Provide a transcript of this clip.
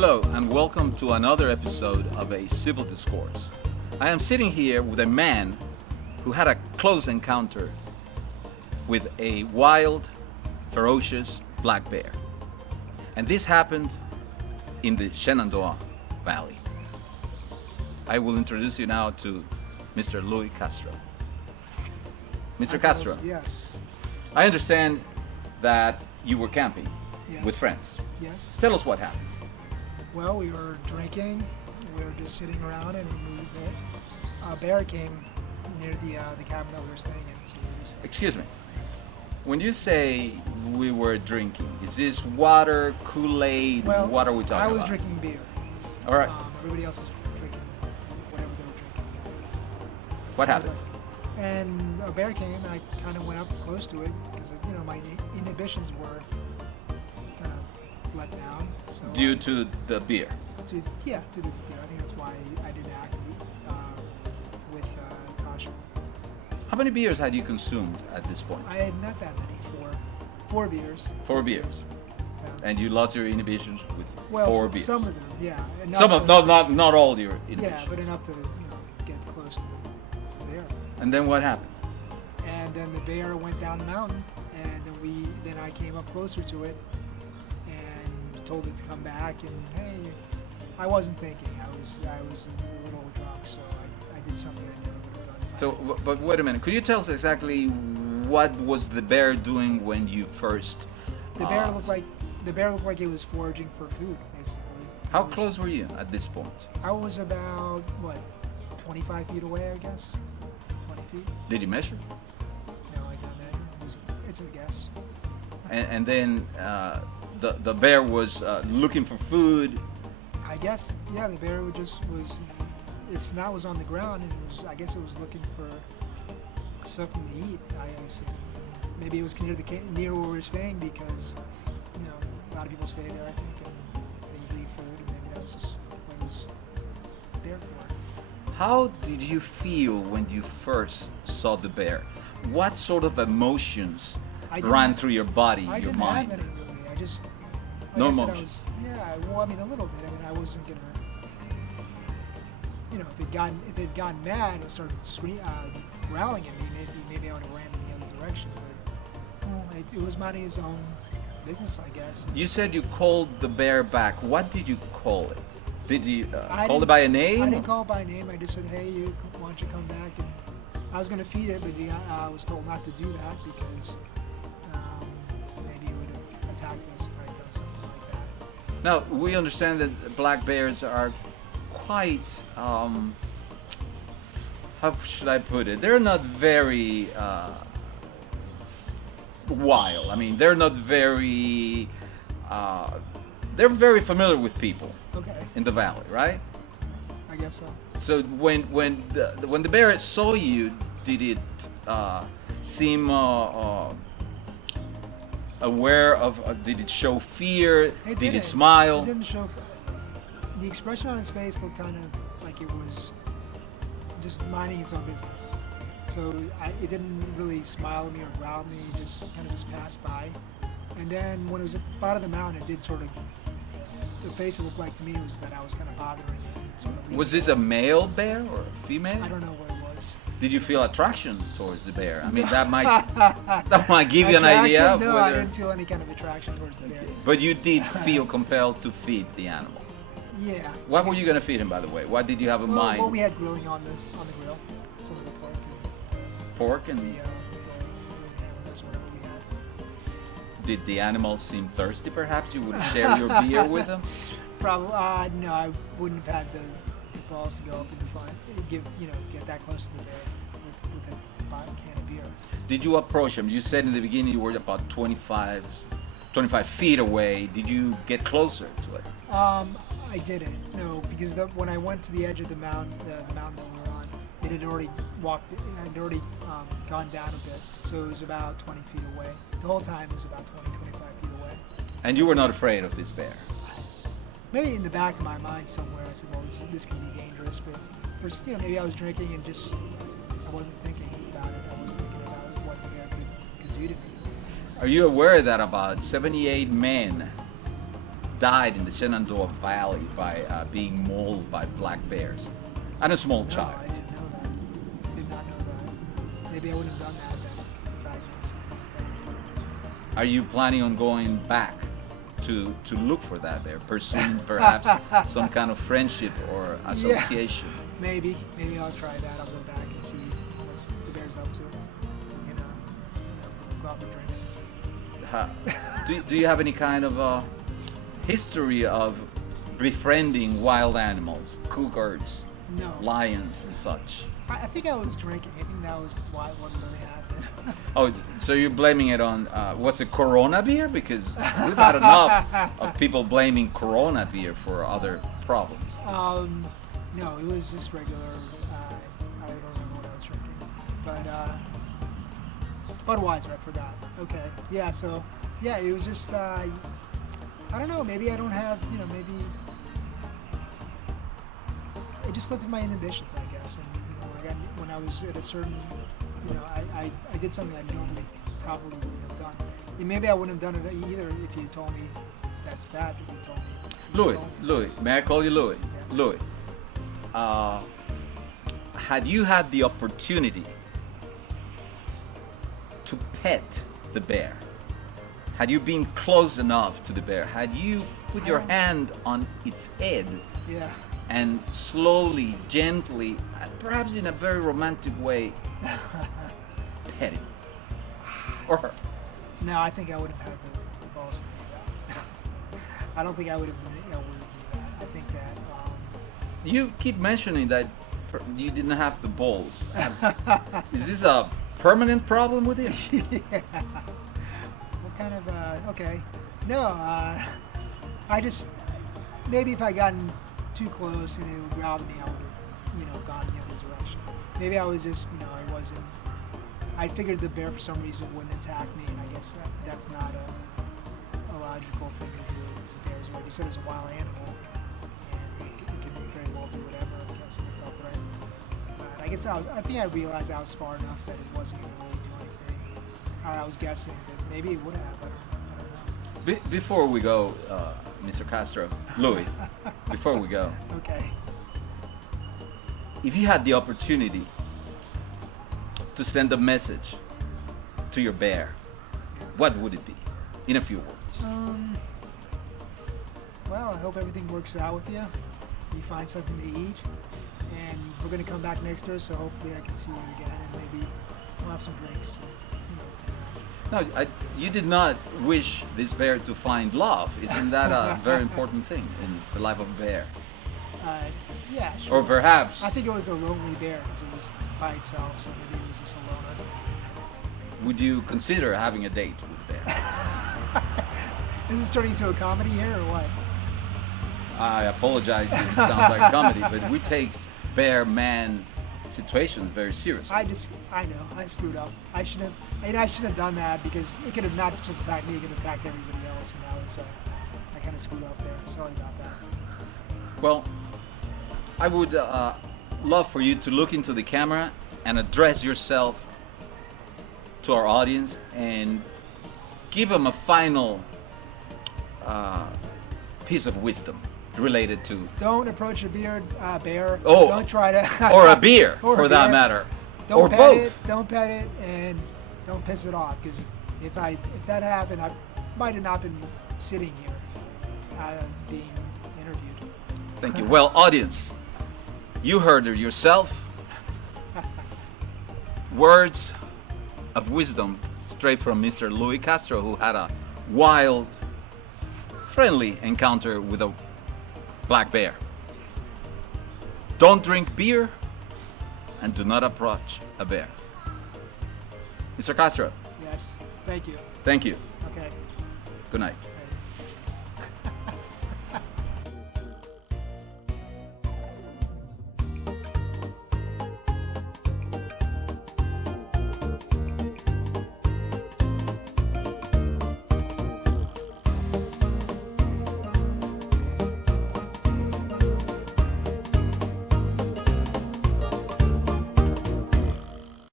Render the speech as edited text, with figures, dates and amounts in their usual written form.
Hello and welcome to another episode of A Civil Discourse. I am sitting here with a man who had a close encounter with a wild, ferocious black bear. And this happened in the Shenandoah Valley. I will introduce you now to Mr. Loius Castro. Mr. Castro, Yes. I understand that you were camping Yes. with friends. Yes. Tell us what happened. Well, we were drinking. We were just sitting around, and a bear came near the cabin that we were staying in. So we were just, Excuse me. When you say we were drinking, is this water, Kool-Aid? well, What are we talking about? I was drinking beer. All right. Everybody else was drinking whatever they were drinking. What happened? And a bear came, and I kind of went up close to it because my inhibitions were kind of let down. So Due to the beer. to the beer. I think that's why I didn't act with caution. How many beers had you consumed at this point? I had not that many. Four beers. 4 beers. Yeah. And you lost your inhibitions with Well, 4 beers. some of them, yeah. Some of, not all your inhibitions. Yeah, but enough to get close to the bear. And then what happened? And then the bear went down the mountain, and then I came up closer to it and told it to come back. And hey, I wasn't thinking. I was a little drunk, so I did something I never would have done. So, but wait a minute. Could you tell us exactly what was the bear doing when you first? The bear looked like it was foraging for food, basically. How close were you at this point? I was about 25 feet away, I guess. 20 feet. Did you measure? No, I don't know. It's a guess. And then the bear was looking for food. I guess, yeah. The bear its snout was on the ground, and I guess it was looking for something to eat. Maybe it was near where we were staying because a lot of people stay there, I think, and they leave food, and maybe that was just what it was there for. How did you feel when you first saw the bear? What sort of emotions ran through your body, I your didn't mind? have any really. I just No I said, emotions. a little bit. I wasn't gonna. If it gotten mad and started growling at me, maybe I would have ran in the other direction. But it was minding his own business, I guess. You said you called the bear back. What did you call it? Did you I call it didn't- by a name? I didn't call it by name. I just said, "Hey, why don't you come back?" And I was gonna feed it, but I was told not to do that because maybe it would have attacked us if I had done something like that. Now, we understand that black bears are quite, how should I put it? They're not very wild. I mean, they're not very, they're very familiar with people Okay, in the valley, right? I guess so. So when the bear saw you, did it seem aware of? Did it show fear? Did didn't. it smile? It didn't show. The expression on his face looked kind of like it was just minding its own business. So it didn't really smile at me or growl at me. It just kind of just passed by. And then when it was at the bottom of the mountain, it did sort of. The face it looked like to me was that I was kind of bothering it. Sort of Was this a male bear or a female? I don't know what it was. Did you feel attraction towards the bear? I mean, that might give you an idea of No, I whether. didn't feel any kind of attraction towards the bear. But you did feel compelled to feed the animal. Yeah. What were you going to feed him, by the way? What did you have in mind? Well, we had grilling on the grill. Some of the pork Pork and and the hamburgers, whatever we had. did the animal seem thirsty? Perhaps you would share your beer with them. Probably. No, I wouldn't have had the balls to go up in front, get that close to the bear with a can of beer. Did you approach him? You said in the beginning you were about 25 feet away. Did you get closer to it? I didn't. No, because when I went to the edge of the mountain that we were on, it had already gone down a bit, so it was about 20 feet away. The whole time it was about 25 feet away. And you were not afraid of this bear? Maybe in the back of my mind somewhere, I said, well, this can be dangerous, but first, maybe I was drinking and just, I wasn't thinking about it. I wasn't thinking about what the bear could do to me. Are you aware that about 78 men died in the Shenandoah Valley by being mauled by black bears, and a small No, child. I didn't know that. Did not know that. Maybe I wouldn't have done that then if I knew something like that. Are you planning on going back to look for that bear, pursuing perhaps some kind of friendship or association? Maybe I'll try that. I'll go back and see what the bear's up to. Go out for drinks. Do you have any kind of history of befriending wild animals, cougars, No. lions, and such? I think I was drinking. I think that was why what really happened. Oh, so you're blaming it on what's it, Corona beer? Because we've had enough of people blaming Corona beer for other problems. No, it was just regular. I don't remember what I was drinking, but Budweiser. I forgot. Okay, yeah. So yeah, it was just I don't know. Maybe I don't have. Maybe I just looked at my inhibitions, I guess, and like when I was at a certain, I did something I normally probably wouldn't have done. And maybe I wouldn't have done it either if you told me that's that. If you told me. Louis, may I call you Louis? Yes. Louis, had you had the opportunity to pet the bear, had you been close enough to the bear, had you put your hand on its head Yeah. and slowly, gently, perhaps in a very romantic way, pet it, or her? No, I think I would have had the balls to do that. I don't think I would have been able to do that. I think that. You keep mentioning that you didn't have the balls. Is this a permanent problem with you? Yeah. What kind of? Okay. No. I just maybe if I gotten too close and it would grab me, I would have, gone the other direction. Maybe I was just, I wasn't. I figured the bear for some reason wouldn't attack me, and I guess that's not a logical thing to do. Because the bear's, like you said, is a wild animal, and it can very well do whatever. I guess if it felt right. But I guess I think I realized I was far enough that it wasn't going to really do anything. Or I was guessing that maybe it would have. I don't know. Before we go, Mr. Castro, Louis, before we go, Okay. if you had the opportunity to send a message to your bear, what would it be, in a few words? Well, I hope everything works out with you. You find something to eat, and we're gonna come back next year, so hopefully I can see you again, and maybe we'll have some drinks. No, you did not wish this bear to find love. Isn't that a very important thing in the life of a bear? Yeah, sure. Or perhaps, I think it was a lonely bear because it was by itself, so maybe it was just a loner. would you consider having a date with the bear? Is this turning into a comedy here or what? I apologize if it sounds like comedy, but we take bear man situations very seriously. I know, I screwed up. I shouldn't have done that because it could have not just attacked me, it could have attacked everybody else, and that was, I kind of screwed up there. Sorry about that. Well, I would love for you to look into the camera and address yourself to our audience and give them a final piece of wisdom related to, Don't approach a bear. Oh, Don't try to. or a beer Or a for that beer. matter, Don't or pet both. it. Don't pet it, and don't piss it off. Because if that happened, I might have not been sitting here being interviewed. Thank you. Well, audience, you heard it yourself. Words of wisdom straight from Mr. Louis Castro, who had a wild, friendly encounter with a black bear. Don't drink beer and do not approach a bear. Mr. Castro, Yes. Thank you. thank you. Okay. Good night.